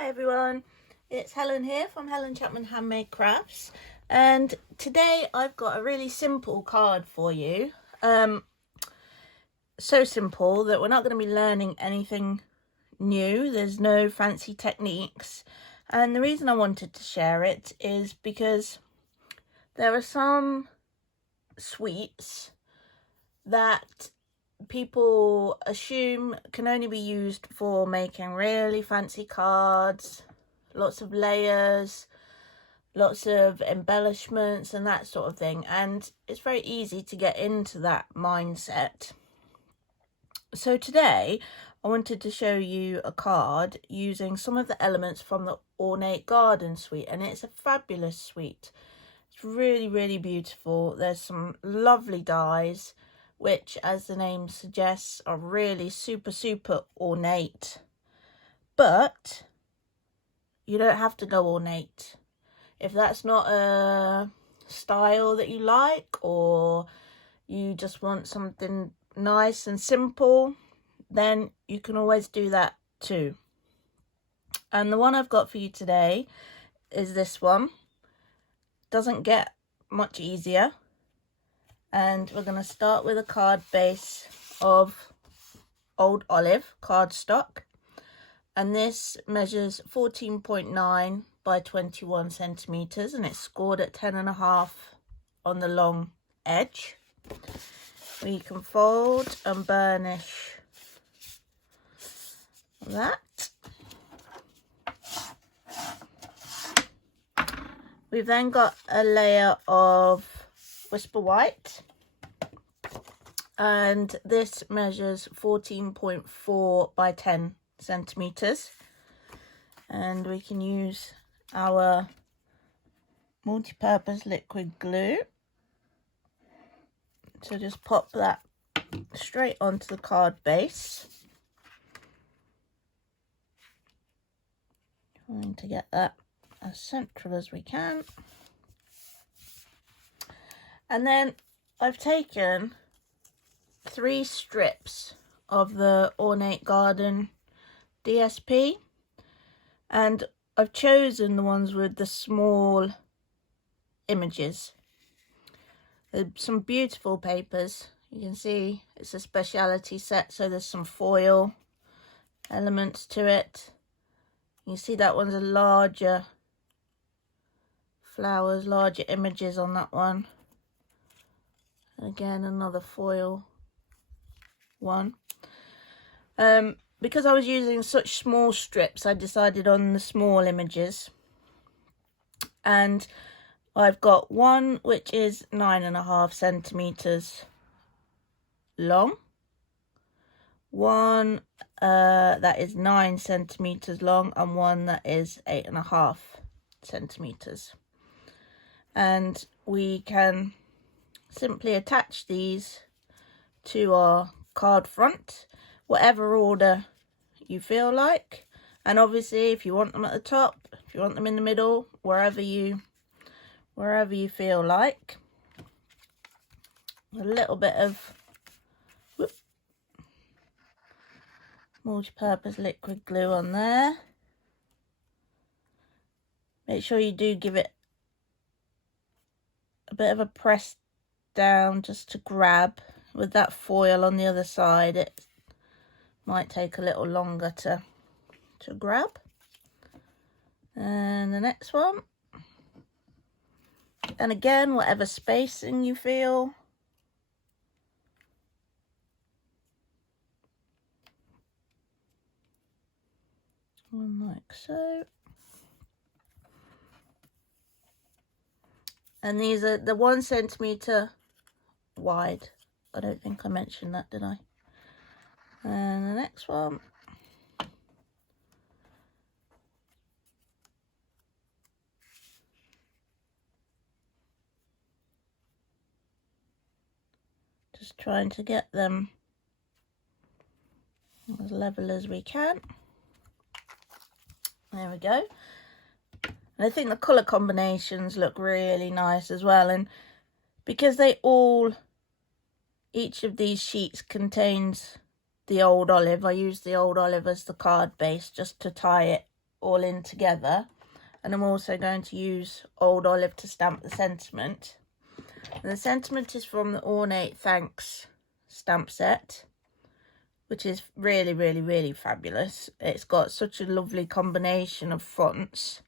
Hi everyone, it's Helen here from Helen Chapman Handmade Crafts, and today I've got a really simple card for you. So simple that we're not going to be learning anything new. There's no fancy techniques, and the reason I wanted to share it is because there are some sweets that people assume can only be used for making really fancy cards, lots of layers, lots of embellishments and that sort of thing, and it's very easy to get into that mindset. So today I wanted to show you a card using some of the elements from the Ornate Garden suite, and it's a fabulous suite. It's really beautiful. There's some lovely dies which, as the name suggests, are really super ornate, but you don't have to go ornate. If that's not a style that you like, or you just want something nice and simple, then you can always do that too. And the one I've got for you today is this one. Doesn't get much easier. And we're going to start with a card base of old olive cardstock, and this measures 14.9 by 21 centimeters, and it's scored at 10.5 on the long edge. We can fold and burnish that. We've then got a layer of Whisper White, and this measures 14.4 by 10 centimeters, and we can use our multi-purpose liquid glue to just pop that straight onto the card base. Trying to get that as central as we can. And then I've taken 3 strips of the Ornate Garden DSP, and I've chosen the ones with the small images. There's some beautiful papers. You can see it's a speciality set, so there's some foil elements to it. You see that one's a larger flowers, larger images on that one. Again, another foil one. Because I was using such small strips, I decided on the small images, and I've got one which is 9.5 centimeters long, one that is 9 centimeters long, and one that is 8.5 centimeters. And we can simply attach these to our card front, whatever order you feel like, and obviously if you want them at the top, if you want them in the middle, wherever you feel like. A little bit of multi-purpose liquid glue on there. Make sure you do give it a bit of a press down just to grab. With that foil on the other side, it might take a little longer to grab. And the next one, and again, whatever spacing you feel. One like so. And these are the 1 centimeter wide. I don't think I mentioned that, did I? And the next one. Just trying to get them as level as we can. There we go. And I think the colour combinations look really nice as well, and because each of these sheets contains the old olive, I use the old olive as the card base just to tie it all in together. And I'm also going to use Old Olive to stamp the sentiment. And the sentiment is from the Ornate Thanks stamp set, which is really, really, really fabulous. It's got such a lovely combination of fonts,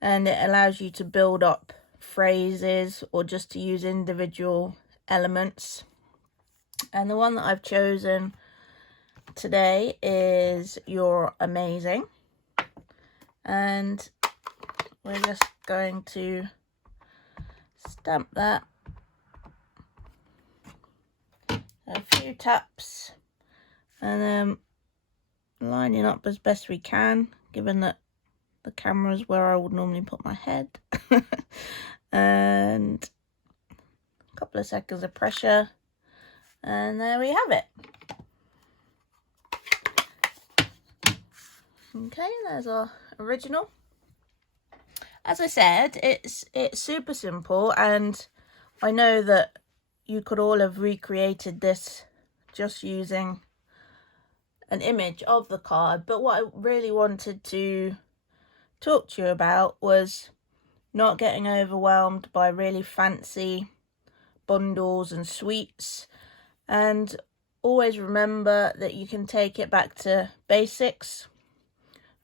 and it allows you to build up phrases or just to use individual elements. And the one that I've chosen today is You're Amazing, and we're just going to stamp that a few taps and then lining up as best we can, given that the camera is where I would normally put my head. And a couple of seconds of pressure, and there we have it. Okay, there's our original. As I said, it's super simple, and I know that you could all have recreated this just using an image of the card, but what I really wanted to talk to you about was not getting overwhelmed by really fancy bundles and sweets, and always remember that you can take it back to basics.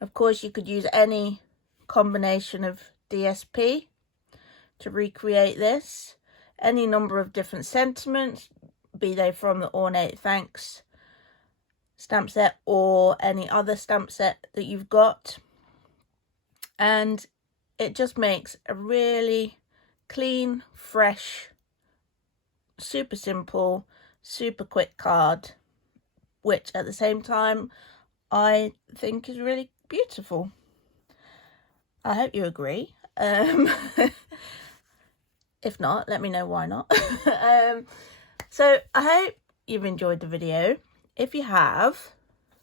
Of course, you could use any combination of DSP to recreate this, any number of different sentiments, be they from the Ornate Thanks stamp set or any other stamp set that you've got, and it just makes a really clean, fresh, super simple, super quick card, which at the same time I think is really beautiful. I hope you agree. If not, let me know why not. So I hope you've enjoyed the video. If you have,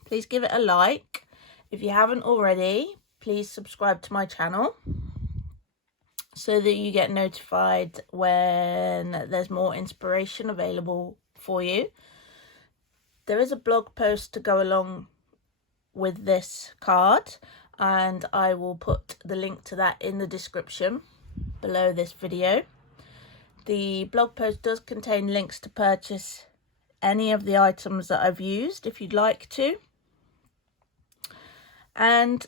please give it a like. If you haven't already, please subscribe to my channel so that you get notified when there's more inspiration available for you. There is a blog post to go along with this card, and I will put the link to that in the description below this video. The blog post does contain links to purchase any of the items that I've used if you'd like to. And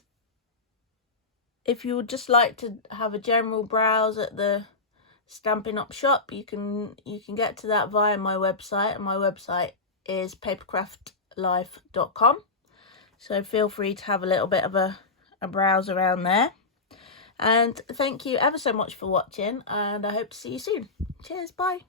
if you would just like to have a general browse at the Stampin' Up shop, you can get to that via my website, and my website is papercraftlife.com. So feel free to have a little bit of a browse around there. And thank you ever so much for watching, and I hope to see you soon. Cheers, bye.